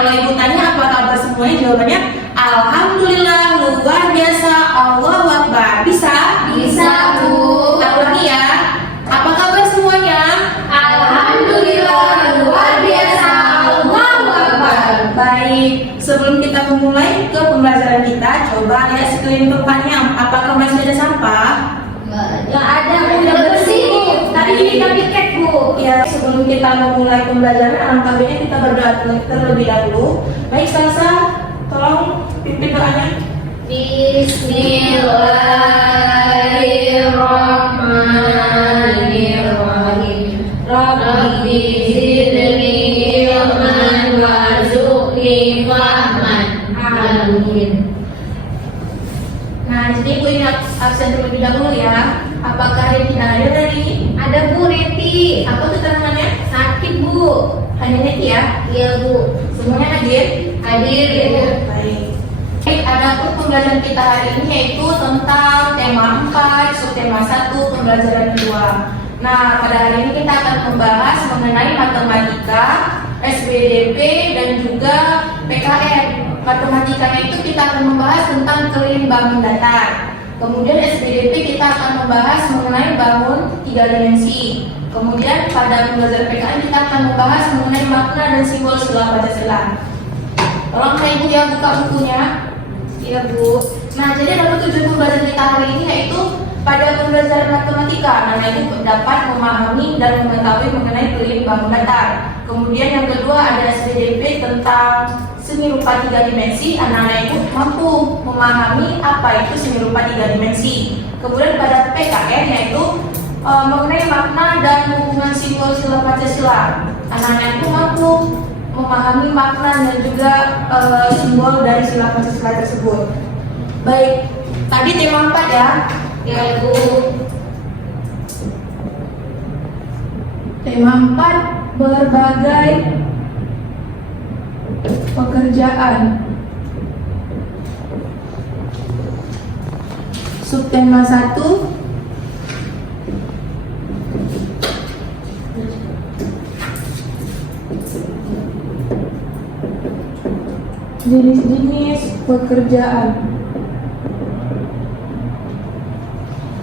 kalau ibu tanya apa kabar semuanya, jawabannya alhamdulillah, luar biasa, Allahu Akbar. Bisa? Bisa, Bu. Kita ulangi ya. Apa kabar semuanya? Alhamdulillah, luar biasa, Allahu Akbar. Baik, sebelum kita memulai ke pembelajaran kita, coba lihat sekeliling tempatnya. Apakah masih ada sampah? Nggak ada, Bu. Udah bersih, Bu. Tadi kita piket, Bu. Ya, sebelum kita memulai pembelajaran, alangkah baiknya kita berdoa terlebih dahulu. Baik, Salsa, tolong pimpin doanya. Bismillahirrahmanirrahim. Rabbi zidni ilman warzuqni fahman. Amin. Nah, jadi ibu ini absen terlebih dahulu ya. Apakah ada tidak ada tadi? Ada, Bu, Neti. Apa tuh tanamannya? Sakit, Bu. Hanya Neti ya? Iya, Bu. Semuanya hadir? Hadir, Bu. Baik. Baik, adapun pembelajaran kita hari ini yaitu tentang tema 4, subtema 1, pembelajaran 2. Nah, pada hari ini kita akan membahas mengenai matematika, SBDP, dan juga PKN. Matematikanya itu kita akan membahas tentang keliling bangun datar. Kemudian SBDP kita akan membahas mengenai bangun 3 dimensi. Kemudian pada pembelajaran PKN kita akan membahas mengenai makna dan simbol sila Pancasila. Tolong saya ibu ya buka bukunya. Iya Bu. Nah, jadi ada tujuan pembelajaran kita hari ini yaitu pada pembelajaran matematika. Nah, itu dapat memahami dan mengetahui mengenai keliling bangun datar. Kemudian yang kedua ada SBDP tentang seni rupa 3 dimensi. Anak-anak itu mampu memahami apa itu seni rupa 3 dimensi. Kemudian pada PKN yaitu mengenai makna dan hubungan simbol sila Pancasila. Anak-anak itu mampu memahami makna dan juga simbol dari sila Pancasila tersebut. Baik, tadi tema 4 ya. Ya, Bu. Tema 4 berbagai pekerjaan. Subtema 1 jenis-jenis pekerjaan.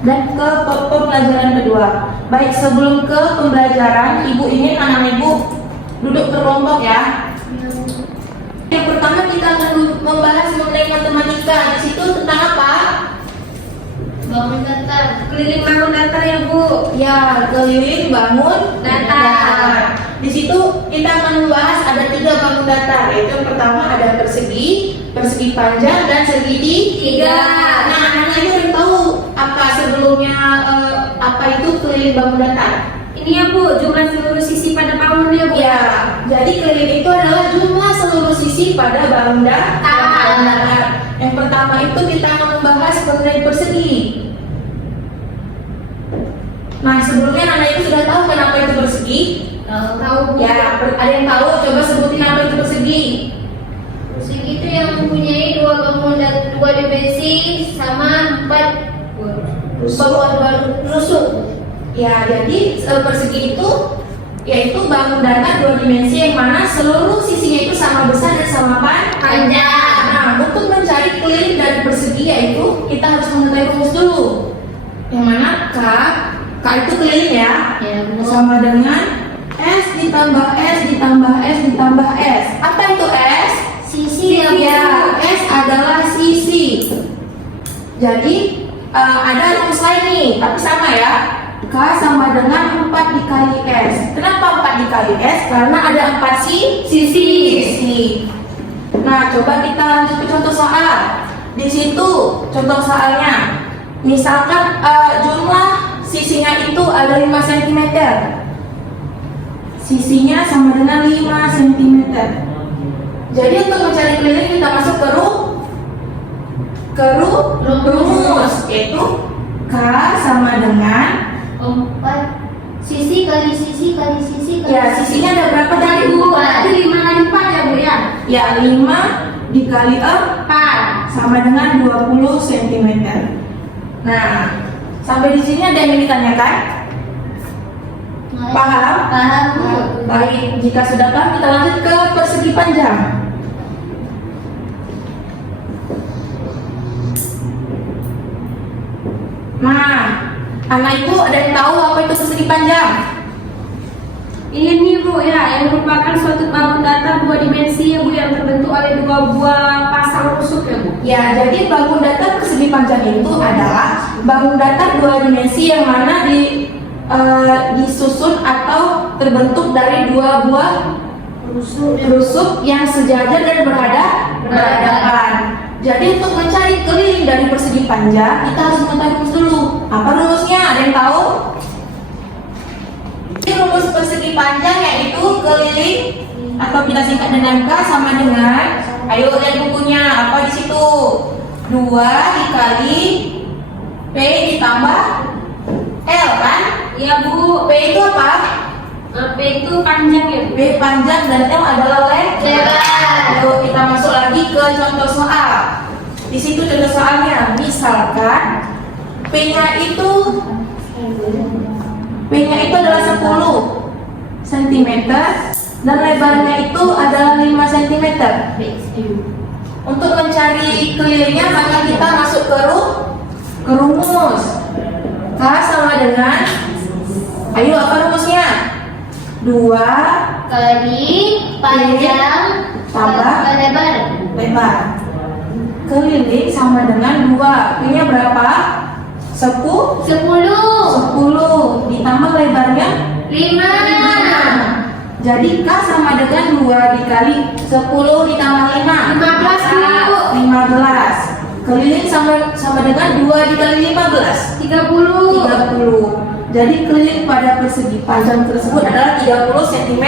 Dan ke pembelajaran kedua. Baik, sebelum ke pembelajaran, ibu ingin anak ibu duduk berkelompok ya. Yang pertama kita akan membahas mengenai matematika. Di situ tentang apa? Bangun datar. Keliling bangun datar ya, Bu. Ya, keliling bangun Datar. Di situ kita akan membahas ada 3 bangun datar. Yaitu yang pertama ada persegi, persegi panjang, dan segitiga. Nah, anak-anak ibu udah tahu apa sebelumnya apa itu keliling bangun datar? Ini ya, Bu, jumlah seluruh sisi pada bangun ya, Bu. Ya, jadi keliling itu adalah jumlah seluruh sisi pada bangun datar. Yang pertama itu kita akan membahas mengenai persegi. Nah, sebelumnya anak itu sudah tahu kenapa itu persegi? Tahu, Bu. Ya, ada yang tahu? Coba sebutin apa itu persegi. Persegi itu yang mempunyai 2 bangun dan 2 dimensi sama 4 rusuk. Ya, jadi persegi itu yaitu bangun datar 2 dimensi yang mana seluruh sisinya itu sama besar dan sama Panjang. Nah, untuk mencari keliling dari persegi yaitu kita harus mengetahui rumus dulu. Yang mana K itu keliling ya. Ya, Bu. Sama dengan S ditambah S ditambah S ditambah S. Apa itu S? Sisi ya, Bu. Ya, S adalah sisi. Jadi ada rumus lain nih, tapi sama ya. K sama dengan 4 dikali S. Kenapa 4 dikali S? Karena ada 4 sisi. Nah, coba kita lanjut ke contoh soal. Di situ contoh soalnya, misalkan jumlah sisinya itu ada 5 cm. Sisinya sama dengan 5 cm. Jadi untuk mencari keliling kita masuk ke rumus, yaitu K sama dengan 4 sisi kali sisi kali sisi kali ya, sisinya ada berapa tadi Bu? berarti 5 kali 4 ya, Bu ya? Ya, 5 dikali 4 sama dengan 20 cm. Nah, sampai di sini ada yang ingin ditanyakan? Paham? Paham, Bu. Baik, jika sudah paham kita lanjut ke persegi panjang. Nah, anak ibu ada yang tahu apa itu persegi panjang? Ini Bu ya, yang merupakan suatu bangun datar dua dimensi ya Bu, yang terbentuk oleh dua buah pasang rusuk ya Bu. Ya, jadi bangun datar persegi panjang itu adalah bangun datar dua dimensi yang mana disusun atau terbentuk dari dua buah rusuk yang sejajar dan berhadapan. Jadi untuk mencari keliling dari persegi panjang, kita harus mengetahui rumus dulu. Apa rumusnya? Ada yang tahu? Rumus persegi panjang yaitu keliling atau kita singkat dengan K sama dengan, ayo lihat bukunya, apa di situ? 2 dikali P ditambah L kan? Iya Bu. P itu apa? P itu panjang ya Bu. P panjang dan L adalah Lebar. Ayo kita masuk lagi ke contoh soal. Di situ contoh soalnya, misalkan P-nya itu adalah 10 cm dan lebarnya itu adalah 5 cm. Untuk mencari kelilingnya maka kita masuk ke rumus. K sama dengan, ayo apa rumusnya? 2 Kali panjang tambah lebar. lebar. Keliling sama dengan 2. P-nya berapa? 10 ditambah lebarnya 5. Jadi K sama dengan 2 dikali 10 ditambah 5 15 Bu. 15. Keliling sama dengan 2 dikali 15 30. Jadi keliling pada persegi panjang tersebut adalah 30 cm.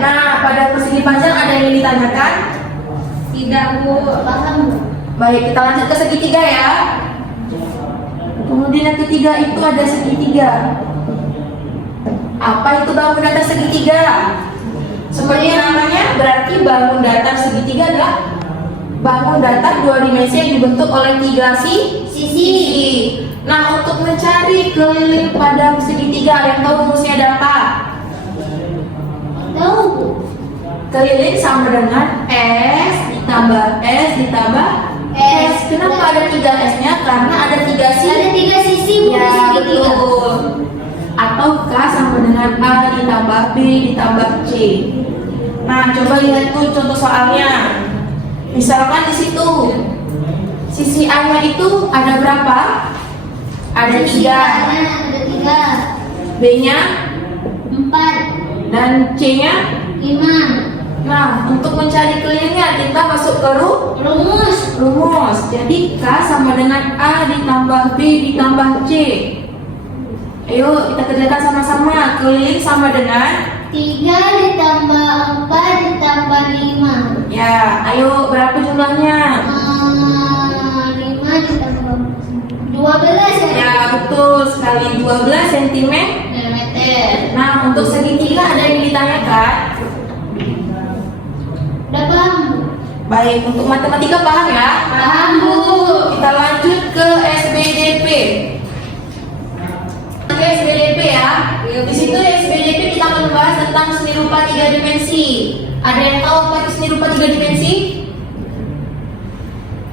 Nah, pada persegi panjang ada yang ditanyakan? Tidak Bu. Paham Bu? Baik, kita lanjut ke segitiga ya. Kemudian yang ketiga itu ada segitiga. Apa itu bangun datar segitiga? Seperti namanya, berarti bangun datar segitiga adalah bangun datar dua dimensi yang dibentuk oleh 3 sisi. Nah, untuk mencari keliling pada segitiga, yang tahu rumusnya ada apa? Tahu Bu? Keliling sama dengan S ditambah S ditambah S. Kenapa ada 3 S-nya? Karena ada 3 sisi. Ada 3 sisi Bu. Ya, Segitiga. betul. Atau K sama dengan A ditambah B ditambah C. Nah, coba lihat tuh contoh soalnya. Misalkan di situ sisi A-nya itu ada berapa? Ada 3. Ada 3. B-nya 4. dan C-nya. 5. Nah, untuk mencari kelilingnya kita masuk ke rumus. Jadi K sama dengan A ditambah B ditambah C. Ayo kita kerjakan sama-sama. Keliling sama dengan 3 ditambah 4 ditambah 5. ya, ayo berapa jumlahnya? 5 ditambah 12 Ya, betul sekali 12 cm. Nah, untuk segitiga ada yang ditanyakan? Udah paham? Baik, untuk matematika paham ya? Paham Bu. Kita lanjut ke SBDP. Ke SBDP ya. Di situ SBDP kita akan membahas tentang seni rupa 3 dimensi. Ada yang tahu apa itu seni rupa 3 dimensi?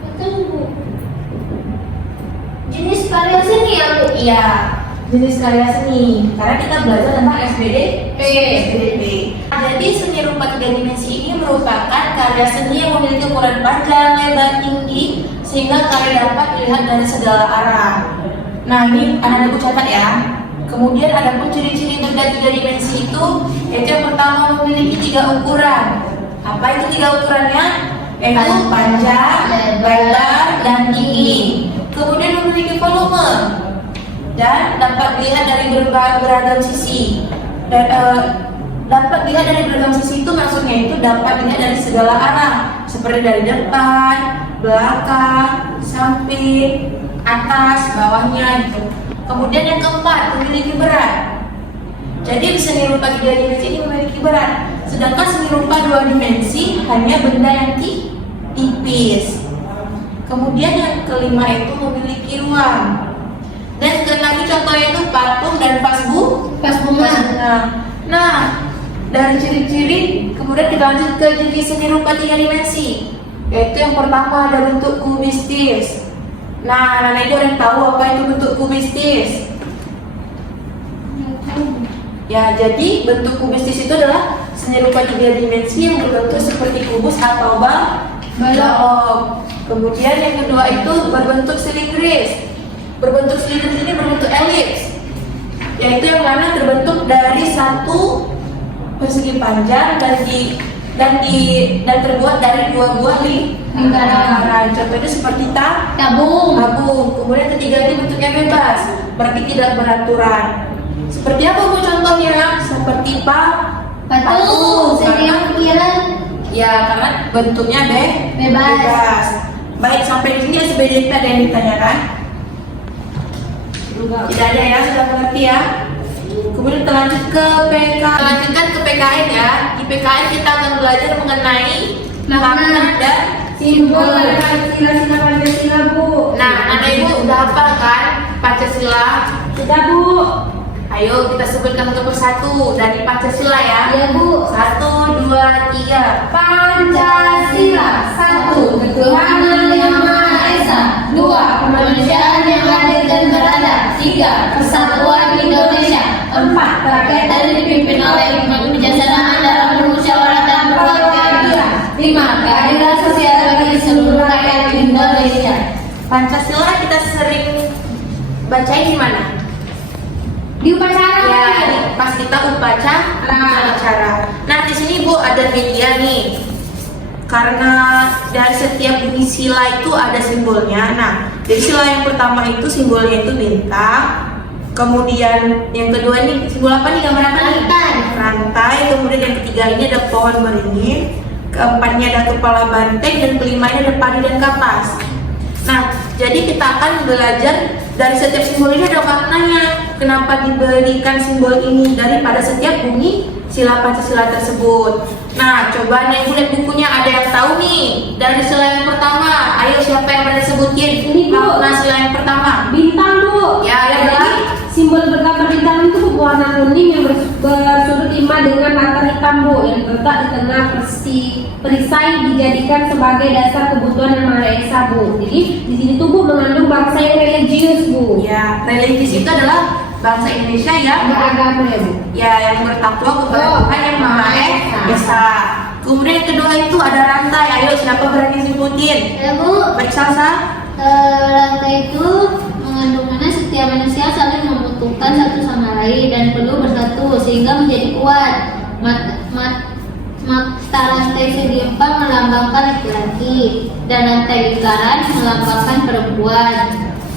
Betul Bu. Jenis karya seni ya Bu? Iya, jenis karya seni. Karena kita belajar tentang SBDP. Jadi seni rupa 3 dimensi ini merupakan karya seni yang memiliki ukuran panjang, lebar, tinggi, sehingga karya dapat dilihat dari segala arah. Nah, ini anak-anakku catat ya. Kemudian ada pun ciri-ciri benda 3 dimensi itu, yaitu yang pertama memiliki 3 ukuran. Apa itu 3 ukurannya? Yaitu panjang, lebar, dan tinggi. Kemudian memiliki volume dan dapat dilihat dari beragam sisi. Dapat dilihat dari beragam sisi itu maksudnya itu dapat dilihat dari segala arah, seperti dari depan, belakang, samping, atas, bawahnya gitu. Kemudian yang keempat, memiliki berat. Jadi seni rupa 3 dimensi ini memiliki berat. Sedangkan seni rupa 2 dimensi hanya benda yang tipis. Kemudian yang kelima itu memiliki ruang. Dan keenam contohnya itu patung dan vas bunga. Nah, dari ciri-ciri kemudian kita lanjut ke jenis seni rupa 3 dimensi. Yaitu yang pertama ada bentuk kubistis. Nah, anak-anak ibu ada yang tahu apa itu bentuk kubistis? Ya, jadi bentuk kubistis itu adalah seni rupa 3 dimensi yang berbentuk seperti kubus atau balok. Kemudian yang kedua itu berbentuk silindris. Berbentuk silindris ini berbentuk elips, yaitu yang mana terbentuk dari satu persegi panjang dan terbuat dari 2 buah lingkaran. Contohnya seperti tabung. Kemudian ketiga ini bentuknya bebas, berarti tidak beraturan. Seperti apa Bu contohnya? Seperti Patung. Saya pikiran. Ya, karena bentuknya Bebas. Baik, sampai di sini SBDP ada yang ditanyakan? Tidak ada ya, sudah mengerti ya. Kemudian kita lanjut ke lanjutkan ke PKN ya. Di PKN kita akan belajar mengenai makna dan Simbol Pancasila Pancasila Bu. Nah, anak ibu udah hafal kan Pancasila? Sudah Bu. Ayo kita sebutkan satu persatu dari Pancasila ya. Ya Bu. 1, 2, 3. Pancasila. 1. Ketuhanan yang Maha Esa. 2. Kemanusiaan yang adil dan beradab. 3. Persatuan Indonesia. 4. Rakyat dan dipimpin oleh hikmat kebijaksanaan dalam bermusyawarah berbuat keadilan. 5. Keadilan sosial bagi seluruh rakyat Indonesia. Pancasila kita sering bacain di mana? Di upacara. Ya, pas kita upacara. Nah, di sini Bu ada media nih. Karena dari setiap bunyi sila itu ada simbolnya. Nah, dari sila yang pertama itu simbolnya itu bintang. Kemudian yang kedua ini simbol apa nih, gambar apa nih? Rantai. Kemudian yang ketiga ini ada pohon beringin. Keempatnya ada kepala banteng dan kelimanya ada padi dan kapas. Nah, jadi kita akan belajar dari setiap simbol ini ada maknanya. Kenapa diberikan simbol ini daripada setiap bunyi sila Pancasila tersebut. Nah, coba nih ibu lihat bukunya, ada yang tahu nih dari sila yang pertama. Ayo siapa yang pernah sebutin? Ini Bu. Makna sila yang pertama. Bintang Bu. Ya, ada Jadi simbol bergambar bintang itu berwarna kuning yang bersudut 5 dengan latar hitam Bu, yang terletak di tengah perisai dijadikan sebagai dasar kebutuhan yang Maha Esa Bu. Jadi di sini tuh Bu mengandung bangsa yang religius Bu. Ya, religius itu adalah bangsa Indonesia ya. Beragama ya Bu. Ya, yang bertakwa kepada Tuhan yang Maha Esa. Kemudian yang kedua itu ada rantai. Ayo siapa berani sebutin? Ya Bu. Baik, Salsa. Rantai itu mengandung mana setiap manusia saling membutuhkan satu sama lain dan perlu bersatu sehingga menjadi kuat. Mata rantai segi empat melambangkan laki-laki dan rantai lingkaran melambangkan perempuan.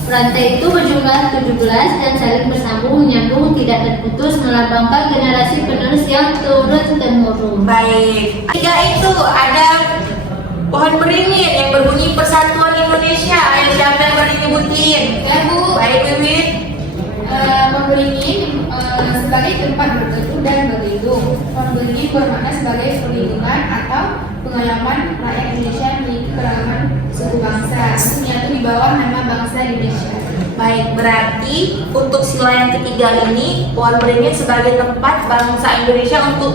Rantai itu berjumlah 17 dan saling bersambung menyambung tidak terputus melambangkan generasi penerus yang turun-temurun. Baik. Tiga itu ada pohon beringin yang berbunyi Persatuan Indonesia. Ayo siapa yang berani nyebutin? Ya Bu. Baik, Wiwit. Pohon beringin sebagai tempat berteduh dan berlindung. Pohon beringin bermakna sebagai perlindungan atau pengalaman rakyat Indonesia yang memiliki keragaman suku bangsa. Tentunya itu di bawah nama bangsa Indonesia. Baik, berarti untuk sila yang ketiga ini pohon beringin sebagai tempat bangsa Indonesia untuk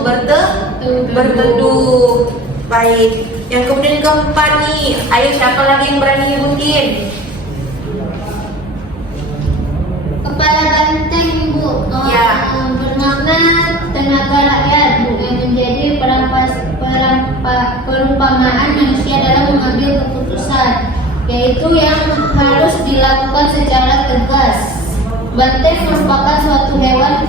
berteduh. Baik. Yang kemudian keempat nih, ayo siapa lagi yang berani nyebutin? Kepala banteng Bu. Ya. Bermakna tenaga rakyat Bu yang menjadi perumpamaan manusia dalam mengambil keputusan, yaitu yang harus dilakukan secara tegas. Banteng merupakan suatu hewan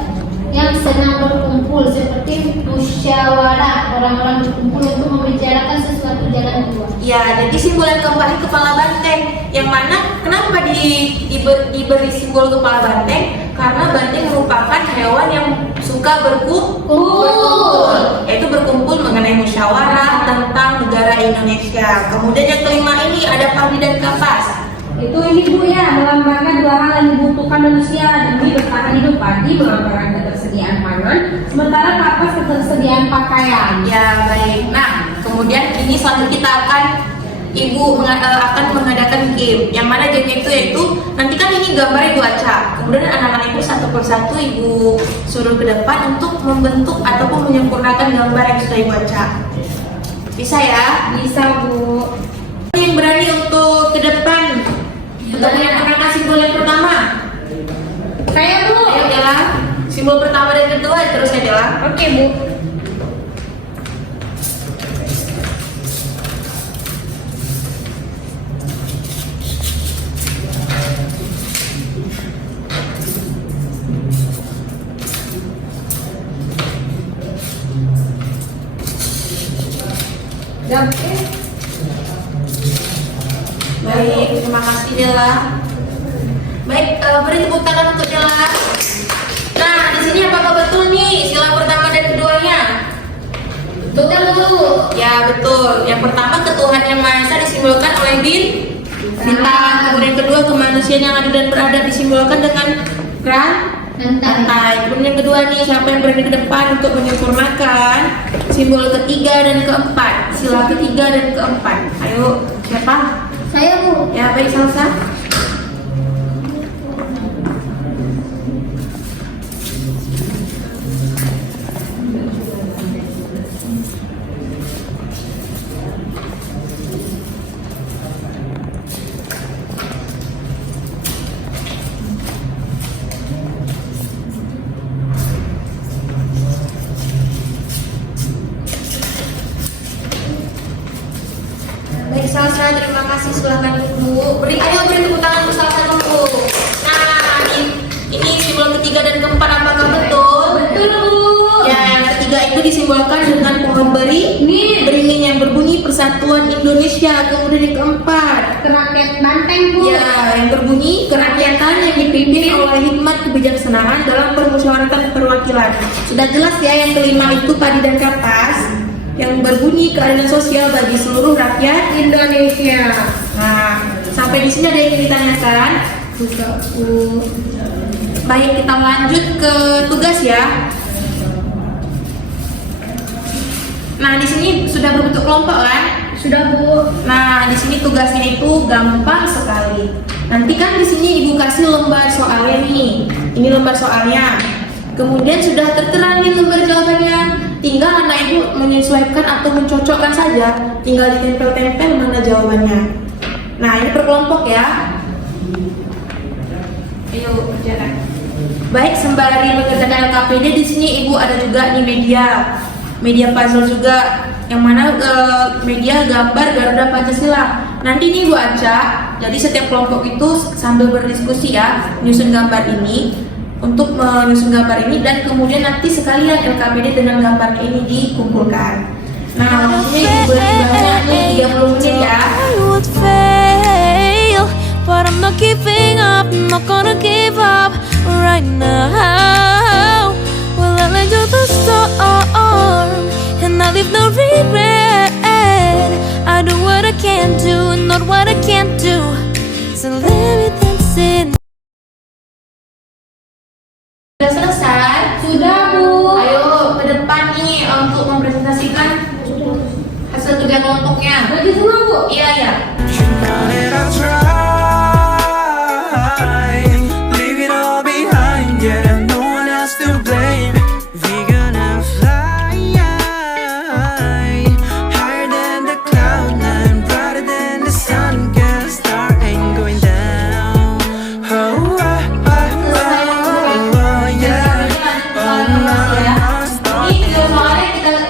yang senang berkumpul, seperti musyawarah, orang-orang berkumpul untuk membicarakan sesuatu jalan keluar. Ya, jadi simbol yang keempat ini kepala banteng. Yang mana kenapa diberi simbol kepala banteng? Karena banteng merupakan hewan yang suka berkumpul, yaitu berkumpul mengenai musyawarah tentang negara Indonesia. Kemudian yang kelima ini ada padi dan kapas. Itu ini Bu ya, melambangkan dua hal yang dibutuhkan manusia demi bertahan hidup. Padi melambangkan ketersediaan pangan, sementara kapas ketersediaan pakaian. Ya, baik. Nah, kemudian ini selanjutnya kita akan akan mengadakan game. Yang mana game itu yaitu nanti kan ini gambarnya cuaca. Kemudian anak-anak Ibu satu persatu Ibu suruh ke depan untuk membentuk ataupun menyempurnakan gambar yang sudah Ibu baca. Bisa ya? Bisa Bu. Yang berani untuk ke depan Untuk menyempurnakan simbol yang pertama. Saya Bu. Ayo Dela. Simbol pertama dan kedua terus ya Dela. Oke Bu. Baik, terima kasih Dela. Baik, beri tepuk tangan untuk Dela. Nah, di sini apakah betul nih sila pertama dan keduanya? Betul Bu. Ya betul. Yang pertama ketuhanan yang Maha Esa disimbolkan oleh bintang. Kemudian kedua kemanusiaan yang ada dan berada disimbolkan dengan rantai. Kemudian yang kedua nih siapa yang berada di depan untuk menyempurnakan simbol ketiga dan keempat, sila ketiga dan keempat. Ayo siapa? Saya Bu. Ya baik Salsa. Baik Salsa, terima kasih. Silahkan duduk. Beri tepuk tangan untuk Salsa dulu. Nah, ini simbol ketiga dan keempat apakah betul? Betul Bu. Ya, yang ketiga itu disimbolkan dengan pohon beringin yang berbunyi Persatuan Indonesia. Kemudian yang keempat, Kerakyat Banteng Bu. ya, yang berbunyi kerakyatan yang dipimpin oleh hikmat kebijaksanaan dalam permusyawaratan perwakilan. Sudah jelas ya. Yang kelima itu padi dan kapas yang berbunyi keadilan sosial bagi seluruh rakyat Indonesia. Nah, sampai di sini ada yang ingin ditanyakan? Baik, kita lanjut ke tugas ya. Nah, di sini sudah berbentuk kelompok kan? Sudah Bu. Nah, di sini tugasnya itu gampang sekali. Nanti kan di sini Ibu kasih lembar soalnya nih. Ini lembar soalnya. Kemudian sudah tertera nih lembar jawabannya. Tinggal anak Ibu menyesuaikan atau mencocokkan saja. Tinggal ditempel-tempel mana jawabannya. Nah, ini per kelompok ya. Ayo kerjakan. Baik, sembari mengerjakan LKPD di sini Ibu ada juga nih media puzzle juga, yang mana media gambar Garuda Pancasila. Nanti nih Ibu acak. Jadi setiap kelompok itu sambil berdiskusi ya, menyusun gambar ini. Untuk menyusun gambar ini dan kemudian nanti sekalian LKPD dengan gambarnya ini dikumpulkan. Nah, ini berdurasi nih 30 menit ya. I would fail, but I'm not giving up. I'm not gonna give up right now. Well, I let you the storm, and I leave no regret. I do what I can do, not what I can't do. So let me dance in. Sudah selesai? Sudah Bu. Ayo ke depan nih untuk mempresentasikan hasil kerja kelompoknya. Lagi semua Bu. Iya ya. And I'll try, leave it all behind. Yeah, no one else to blame. We gonna fly higher than the cloud nine, brighter than the sun. Get a star ain't going down. Oh, yeah. Oh, Ini video soalnya kita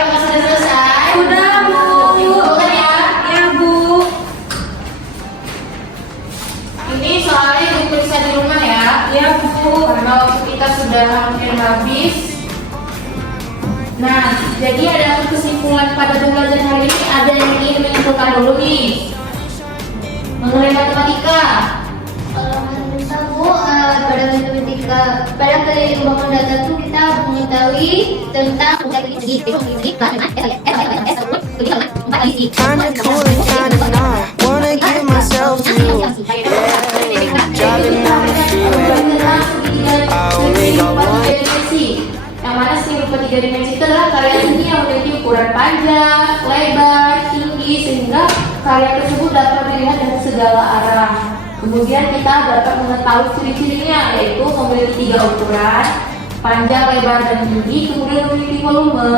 apakah sudah selesai? Sudah Bu. Dikumpulkan ya. Ya Bu. Ini soalnya Ibu periksa di rumah ya. Ya Bu. Karena waktu kita sudah hampir habis. Nah, jadi ada kesimpulan pada pembelajaran hari ini. Ada yang ingin menyimpulkan dulu nih mengenai matematika. Pada kali membangun data itu kita mengetahui tentang kinda cool and kinda not. Wanna give myself to you. Driving down the freeway. I only got one. Yang mana sih rupa tiga dimensi itu adalah karya seni yang memiliki ukuran panjang, lebar, tinggi sehingga karya tersebut dapat dilihat dari segala arah. Kemudian kita dapat mengetahui ciri-cirinya, yaitu memiliki 3 ukuran, panjang, lebar, dan tinggi. Kemudian memiliki volume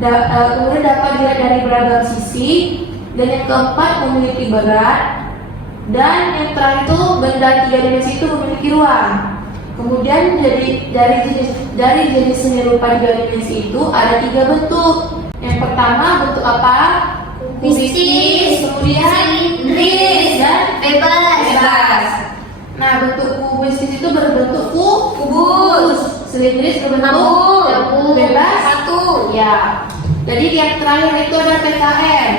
kemudian dapat dilihat dari beragam sisi, dan yang keempat memiliki berat, dan yang terakhir itu benda 3 dimensi itu memiliki ruang. Kemudian dari jenis seni rupa 3 dimensi itu ada 3 bentuk. Yang pertama bentuk apa? Kubistis, kemudian silindris, dan bebas. Nah, bentuk kubistis itu berbentuk Kubus, silindris berbentuk tabung, bebas. satu. Ya. Jadi yang terakhir itu ada PKN.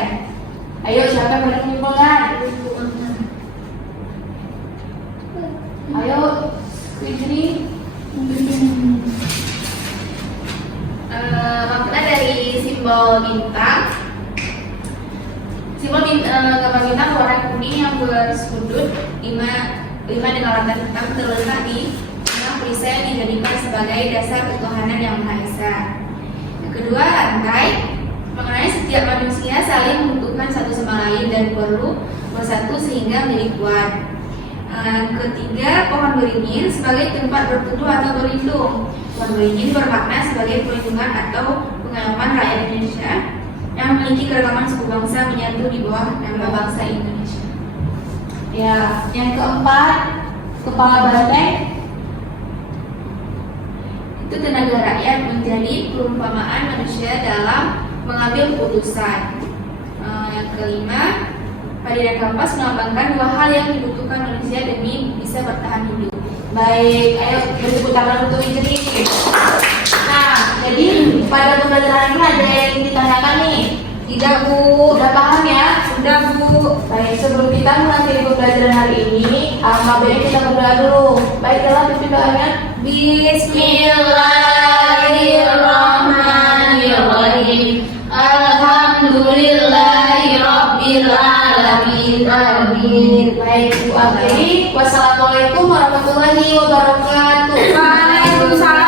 Ayo siapa yang boleh menyimpulkan? Ayo, Fitri. Makna dari simbol bintang. Simbol gambar bintang warna kuning yang bersudut 5 dengan latar hitam terletak di tengah perisai yang dijadikan sebagai dasar ketuhanan yang Maha Esa. Yang kedua, rantai. Mengenai setiap manusia saling membutuhkan satu sama lain dan perlu bersatu sehingga menjadi kuat. Ketiga, pohon beringin sebagai tempat berteduh atau berlindung. Pohon beringin bermakna sebagai perlindungan atau pengalaman rakyat Indonesia yang memiliki keragaman suku bangsa menyatu di bawah nama bangsa Indonesia. Ya, yang keempat, kepala banteng. Itu tenaga rakyat menjadi perumpamaan manusia dalam mengambil keputusan. Yang kelima, padi dan kampas melambangkan 2 hal yang dibutuhkan manusia demi bisa bertahan hidup. Baik, ayo bertepuk tangan untuk Fitri. Nah, jadi pada pembelajaran ini ada yang ditanyakan nih. Tidak, Bu. Udah paham ya? Sudah, Bu. Baik, sebelum kita mengakhiri pembelajaran hari ini, baiknya kita berdoa dulu. Baik, dalam pimpin doanya. Bismillahirrahmanirrahim. Alhamdulillahirabbil alamin. Amin. Baik, Bu akhiri. Wassalamualaikum warahmatullahi wabarakatuh. Waalaikumsalam